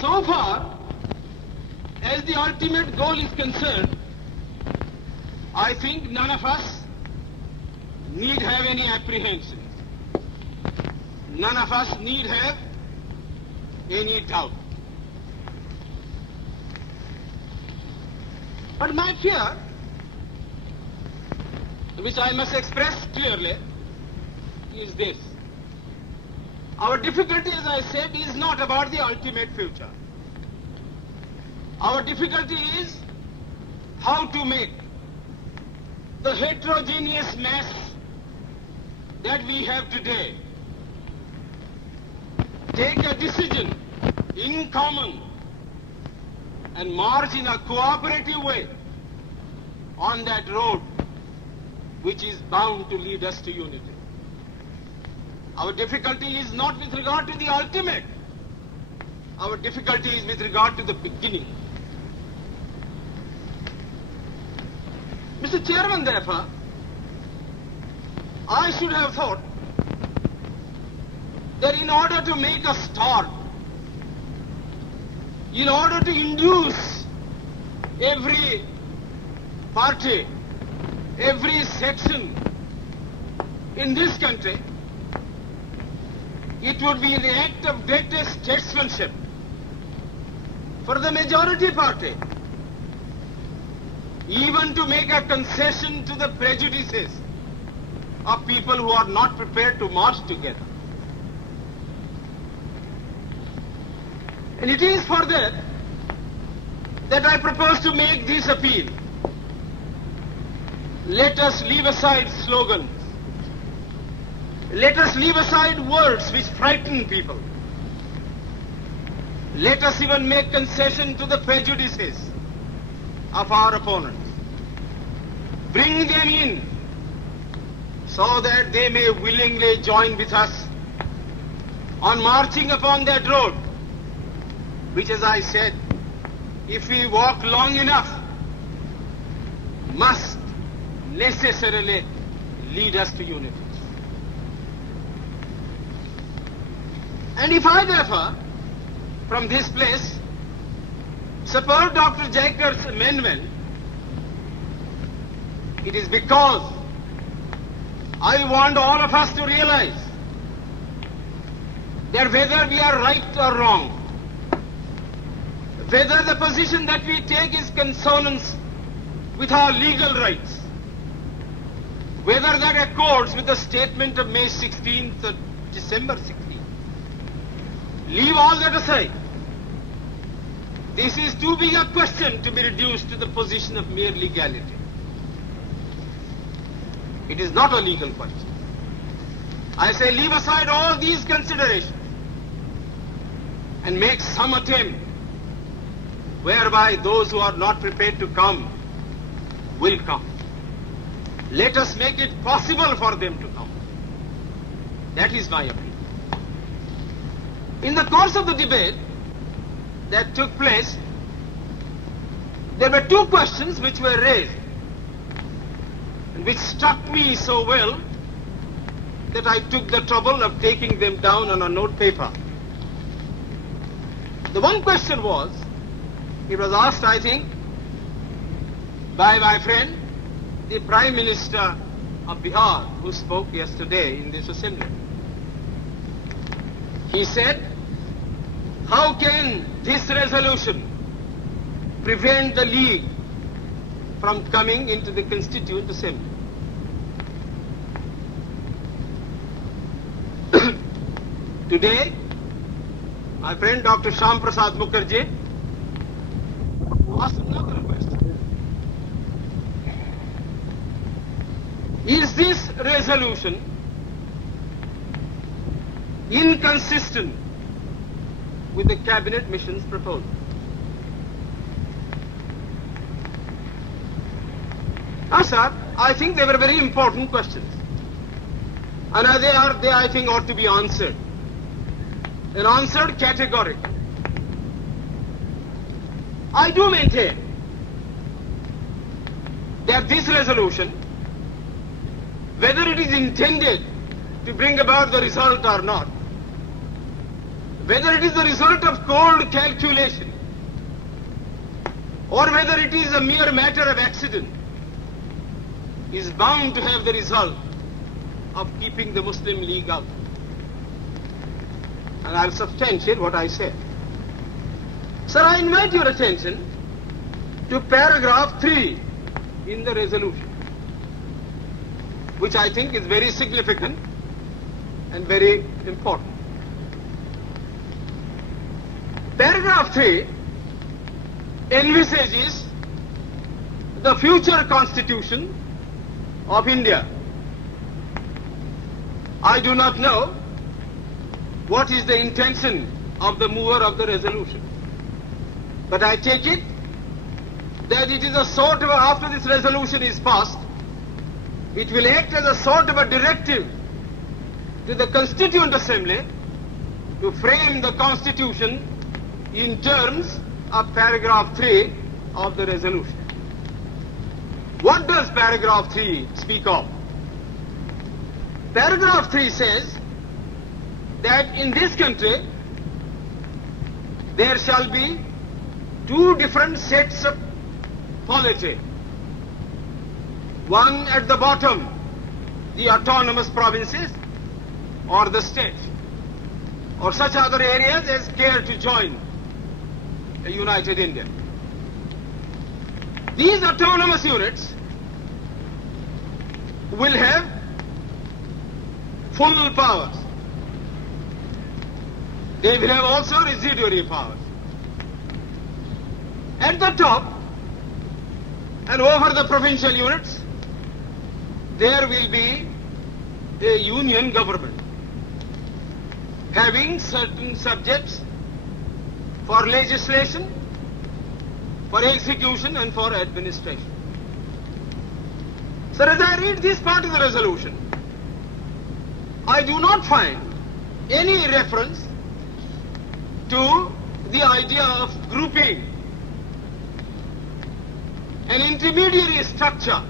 So far as the ultimate goal is concerned, I think none of us need have any apprehensions. None of us need have any doubt. But my fear, which I must express clearly, is this. Our difficulty, as I said, is not about the ultimate future. Our difficulty is how to make the heterogeneous mass that we have today take a decision in common and march in a cooperative way on that road which is bound to lead us to unity. Our difficulty is not with regard to the ultimate. Our difficulty is with regard to the beginning. Mr. Chairman, therefore, I should have thought that in order to make a start, in order to induce every party, every section in this country, it would be the act of greatest statesmanship for the majority party even to make a concession to the prejudices of people who are not prepared to march together. And it is for that I propose to make this appeal. Let us leave aside slogans. Let us leave aside words which frighten people. Let us even make concession to the prejudices of our opponents. Bring them in so that they may willingly join with us on marching upon that road, which, as I said, if we walk long enough, must necessarily lead us to unity. And if I, therefore, from this place, support Dr. Jaikar's amendment, it is because I want all of us to realize that whether we are right or wrong, whether the position that we take is consonance with our legal rights, whether that accords with the statement of May 16th or December 16th, leave all that aside. This is too big a question to be reduced to the position of mere legality. It is not a legal question. I say leave aside all these considerations and make some attempt whereby those who are not prepared to come will come. Let us make it possible for them to come. That is my appeal. In the course of the debate that took place, there were two questions which were raised and which struck me so well that I took the trouble of taking them down on a note paper. The one question was, it was asked, I think, by my friend, the Prime Minister of Bihar, who spoke yesterday in this assembly. He said, how can this resolution prevent the League from coming into the Constituent Assembly? Today, my friend Dr. Shyam Prasad Mukherjee asked another question. Is this resolution inconsistent with the Cabinet Mission's proposal? Now, sir, I think they were very important questions. And they I think, ought to be answered. And answered categorically. I do maintain that this resolution, whether it is intended to bring about the result or not, whether it is the result of cold calculation or whether it is a mere matter of accident, is bound to have the result of keeping the Muslim League out. And I'll substantiate what I said. Sir, I invite your attention to paragraph 3 in the resolution, which I think is very significant and very important. Paragraph 3 envisages the future constitution of India. I do not know what is the intention of the mover of the resolution, but I take it that it is a sort of, after this resolution is passed, it will act as a sort of a directive to the Constituent Assembly to frame the constitution in terms of paragraph 3 of the resolution. What does paragraph 3 speak of? Paragraph 3 says that in this country there shall be two different sets of polity. One at the bottom, the autonomous provinces or the state, or such other areas as care to join a united India. These autonomous units will have full powers. They will have also residuary powers. At the top and over the provincial units, there will be a union government having certain subjects for legislation, for execution and for administration. So as I read this part of the resolution, I do not find any reference to the idea of grouping an intermediary structure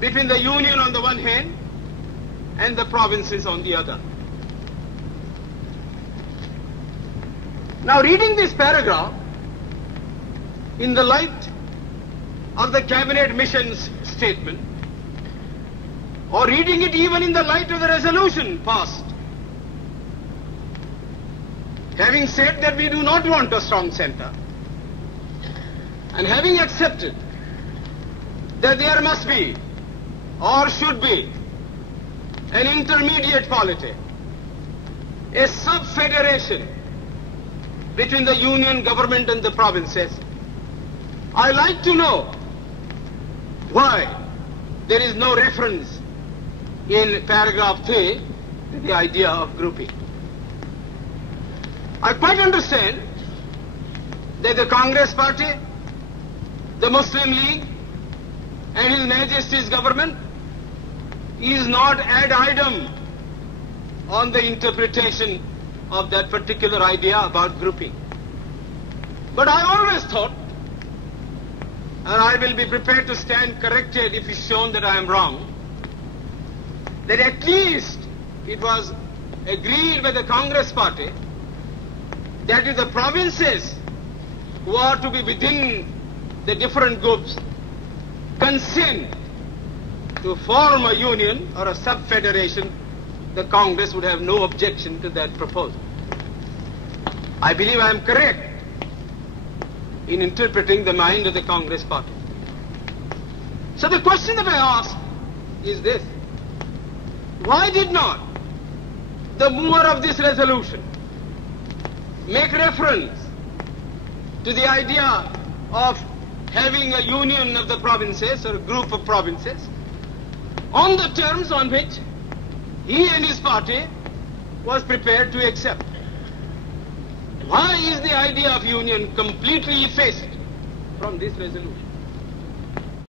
between the union on the one hand and the provinces on the other. Now, reading this paragraph in the light of the cabinet mission's statement, or reading it even in the light of the resolution passed, having said that we do not want a strong center, and having accepted that there must be or should be an intermediate polity, a sub-federation between the union government and the provinces, I like to know why there is no reference in paragraph 3 to the idea of grouping. I quite understand that the Congress Party, the Muslim League, and His Majesty's government is not ad idem on the interpretation of that particular idea about grouping. But I always thought, and I will be prepared to stand corrected if it's shown that I am wrong, that at least it was agreed by the Congress Party that if the provinces who are to be within the different groups consent to form a union or a sub-federation, the Congress would have no objection to that proposal. I believe I am correct in interpreting the mind of the Congress Party. So the question that I ask is this: why did not the mover of this resolution make reference to the idea of having a union of the provinces or a group of provinces on the terms on which he and his party was prepared to accept? Why is the idea of union completely effaced from this resolution?